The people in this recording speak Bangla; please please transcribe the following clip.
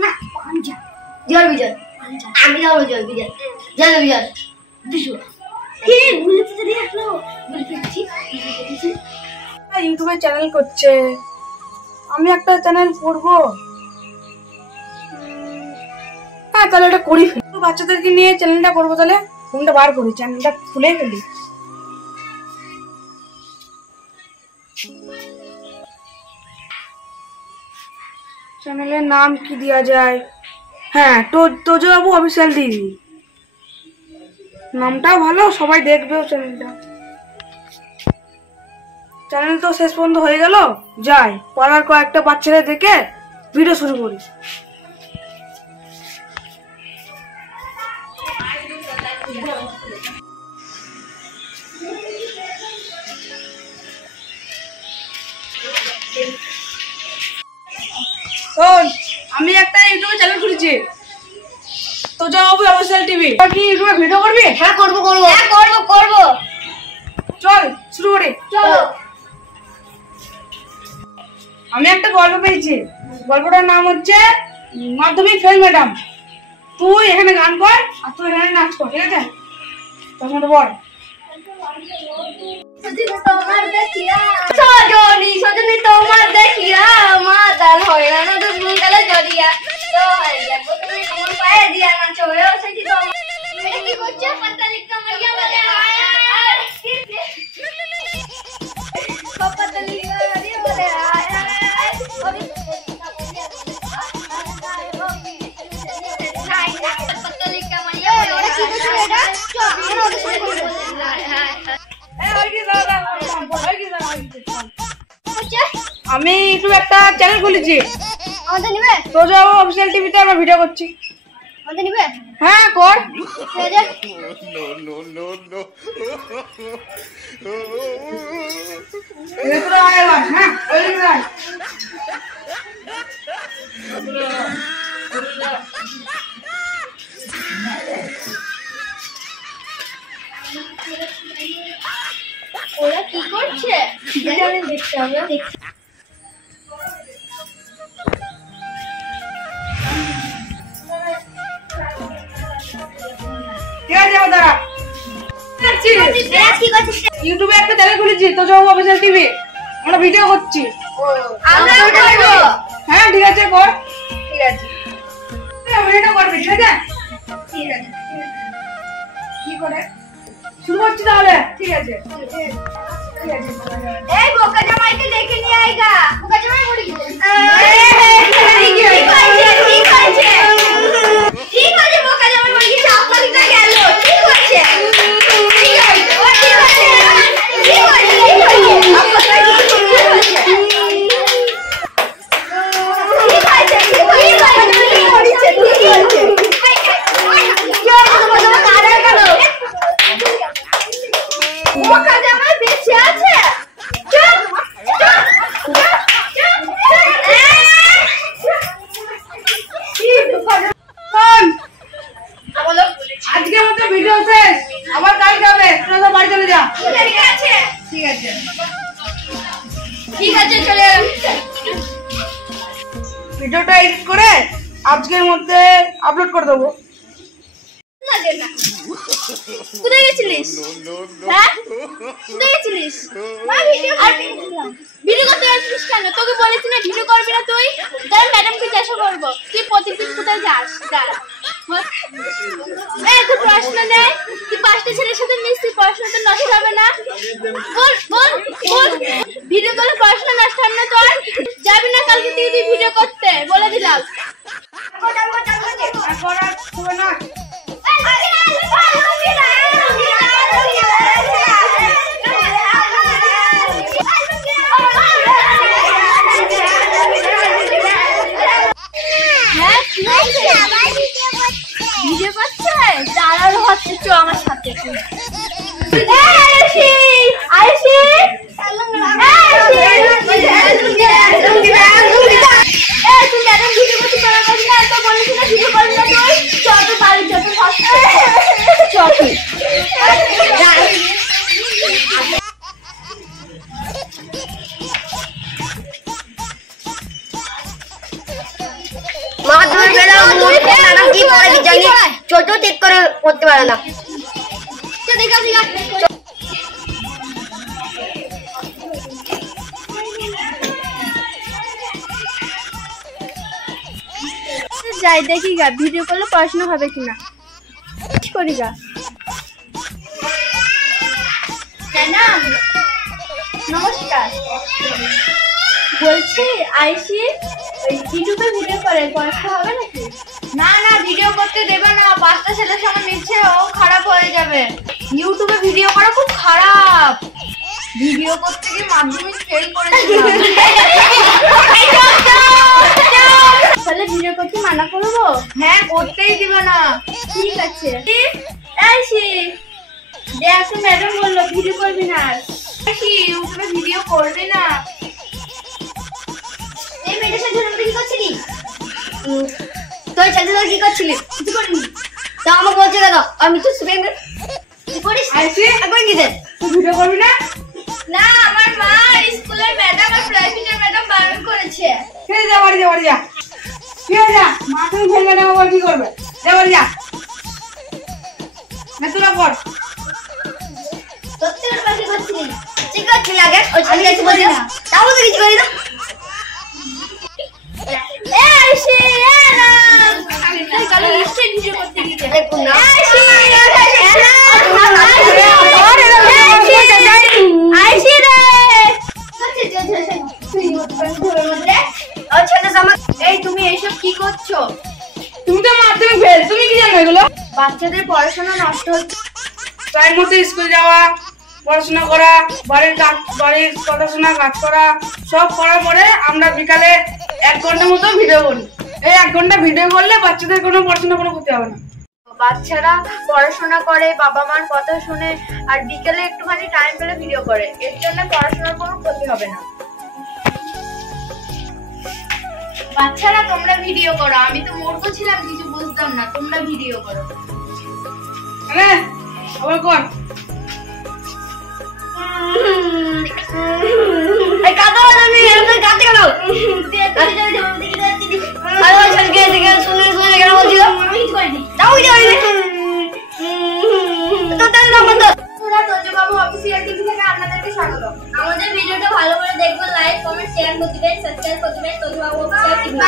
না জল বিজয় আমি যাবো জল বিজয় জল বিজয় দুশো ভুলে তো রাখলো ইউটিউবে চ্যানেল করছে, আমি একটা চ্যানেল করবো। হ্যাঁ তাহলে এটা করি, বাচ্চাদেরকে নিয়ে চ্যানেলটা করবো। তাহলে ফোনটা বার করি, চ্যানেলটা খুলে ফেলি। চ্যানেলের নাম কি দেওয়া যায়? হ্যাঁ তোজো বাবু অফিসিয়াল টিভি, নামটাও ভালো, সবাই দেখবেও চ্যানেলটা। চ্যানেল তো শেষ পর্যন্ত হয়ে গেল, যাই পাড়ার কয়েকটা বাচ্চাদের দেখে ভিডিও শুরু করি। শোন, আমি একটা ইউটিউবে চ্যানেল খুলেছি, তোজো বাবু অফিসিয়াল টিভি। কি ইউটিউবে ভিডিও করবি? হ্যাঁ করবো করবো করবো করবো। চল শুরু করি। চলো। আমি একটা গল্প পেয়েছি, গল্পটার নাম হচ্ছে মাধ্যমিক ফেল ম্যাডাম। তুই এখানে গান কর আর তুই এখানে নাচ কর, ঠিক আছে? তোর মতো বল। তোমার দেখিয়া সজনী সজনী তোমার দেখিয়া মাতাল হয় না তো মুঙ্গলা জড়িয়া তো হারিয়া তুমি কোন পায়ে দিয়া না চড়ে সেটি তো এটা কি করছে পাতালি কামাইয়া বলে আয় পাতালি কামাইয়া বলে আয় আমি পাতালি কামাইয়া বলে ওরা কি করছে এটা চল আমরা ওদের সাথে করব আমি ইউটিউবে একটা চ্যানেল খুলেছি, আমাদের নিবে তোজো বাবু অফিসিয়াল টিভিতে আমরা ভিডিও করছি। আমাদের নিবে হ্যাঁ কর। ওরা কি করছে দেখতে হবে দেখছি। ইউটিউবে একটা চ্যানেল খুলেছি, তোজো বাবু অফিসিয়াল টিভি, আমরা ভিডিও করছি। হ্যাঁ ঠিক আছে কর। ঠিক আছে ভিডিওটা করবি, ঠিক আছে? কি করে শুরু করছি তাহলে? ঠিক আছে। এই বোকা জামাইকে দেখে নিয়ে আইগা। বোকা জামাই বলি কি ঠিক আছে বোকা জামাই বলি সাপ লাগিটা গেল। ঠিক আছে ঠিক আছে ও ঠিক আছে ঠিক আছে আজকের মতো ভিডিও শেষ, আবার কাল যাবে, তোরা বাড়ি চলে যা। ঠিক আছে ঠিক আছে ঠিক আছে চলে ভিডিওটা এডিট করে আজকের মধ্যে আপলোড করে দেবো। কোথায় গেছিলিস? হ্যাঁ কোথায় গেছিলিস? ভিডিও করতে যাচ্ছিস কেন? তোকে বলেছি না ভিডিও করবি না তুই? তাই ম্যাডামকে জিজ্ঞাসা করবো তুই প্রতিদিন কোথায় যাস। তুই প্রশ্ন নেই, তুই পাঁচটা ছেলের সাথে মিশছিস, পড়াশোনাটা নষ্ট হবে না? বল বল বল ভিডিও করলে পড়াশোনা নষ্ট হবে না তোর? যাবি না কালকে তুই ভিডিও করতে বলে দিলাম। ভিডিও করছে দাঁড়ার হচ্ছে চো আমার সাথে। ম্যাডাম কি পড়ায় কি জানি ছোট ঠিক করে করতে পারে না। চল দেখা দেখা যাই দেখি গা ভিডিও করলে পড়াশোনা হবে কিনা করি গা। ম্যাডাম নমস্কার, বলছি আইসি ইউটিউবে ভিডিও করে পড়াশোনা হবে নাকি? না না, ভিডিও করতে দেবে না, 5টা ছেলের সামনে নিচ্ছে, ও খারাপ হয়ে যাবে। ইউটিউবে ভিডিও করা খুব খারাপ। ভিডিও করতে গিয়ে মাধ্যমিক ফেল করেছিলাম। তাহলে ভিডিও করতে মানা করবো? হ্যাঁ, করতেই দিবে না। ঠিক আছে। আইসি দেখ ম্যাডাম বললো ভিডিও করবি না। কি ইউটিউবে ভিডিও করবে না? এই মেয়েটার সাথে তুই কি করছিলি? তুই সাথে কি করছিলি? কিছু করিনি তো আমাকে বলছে কেন? আমি তো স্টুডেন্ট। কি করিস? আইসি এখন কি দে? তুই ভিডিও করবি না? না, আমার মা স্কুলের ম্যাডাম আর প্রাইভেটের ম্যাডাম বারণ করেছে। ফিরে যা বাড়ি, যা বাড়ি যা। ফিরে যা, মা তুমি ফেল ম্যাডাম আবার কি করবে? যা বাড়ি যা। না তোরা পড়। সত্যি করে কি করছিলি? ঠিক করছিলি আগে? ওই ছেলে কিছু বলি না। তাও তো কিছু করি না। এ আইসি এ না তুই কাল নিশ্চয়ই ভিডিও করতে গিয়েছে। দেখুন না। আইসি রে এই তুমি এইসব কি করছো? তুমি তো মাধ্যমিক ফেল, তুমি কি জানো এগুলো? বাচ্চাদের পড়াশোনা নষ্ট হচ্ছে। টাইম মতো স্কুল যাওয়া, পড়াশোনা করা, বাড়ির পড়াশোনা কাজ করা সব করার পরে আমরা বিকালে 1 ঘন্টা মতো ভিডিও করি। এই 1 ঘন্টা ভিডিও করলে বাচ্চাদের কোনো পড়াশোনা কোনো ক্ষতি হবে না। বাচ্চারা পড়াশোনা করে, বাবা মার কথা শুনে, আর বিকেলে একটুখানি টাইম পেলে ভিডিও করে, এর জন্য পড়াশোনার কোনো ক্ষতি হবে না। বাচ্চারা তোমরা ভিডিও করো, আমি তো মূর্খ ছিলাম, কিছু বুঝতাম না, তোমরা ভিডিও করো। হ্যাঁ আবার কর। এই কাঁদো না, আমি এরকম কাঁদতে কেন? আরে ওই ছেলেকে এদিকে শুনে শুনে কেন বলছিল? আমি কিছু করিনি। তাও কি করিনি? তো তাহলে না বন্ধ। বাবু অফিসিয়াল টিভি থেকে আপনাদেরকে স্বাগত। আমাদের ভিডিওটা ভালো করে দেখবেন, লাইক কমেন্ট শেয়ার করতে পারেন, সাবস্ক্রাইব করতে পারেন। তো বাবু অফিসিয়াল টিভি।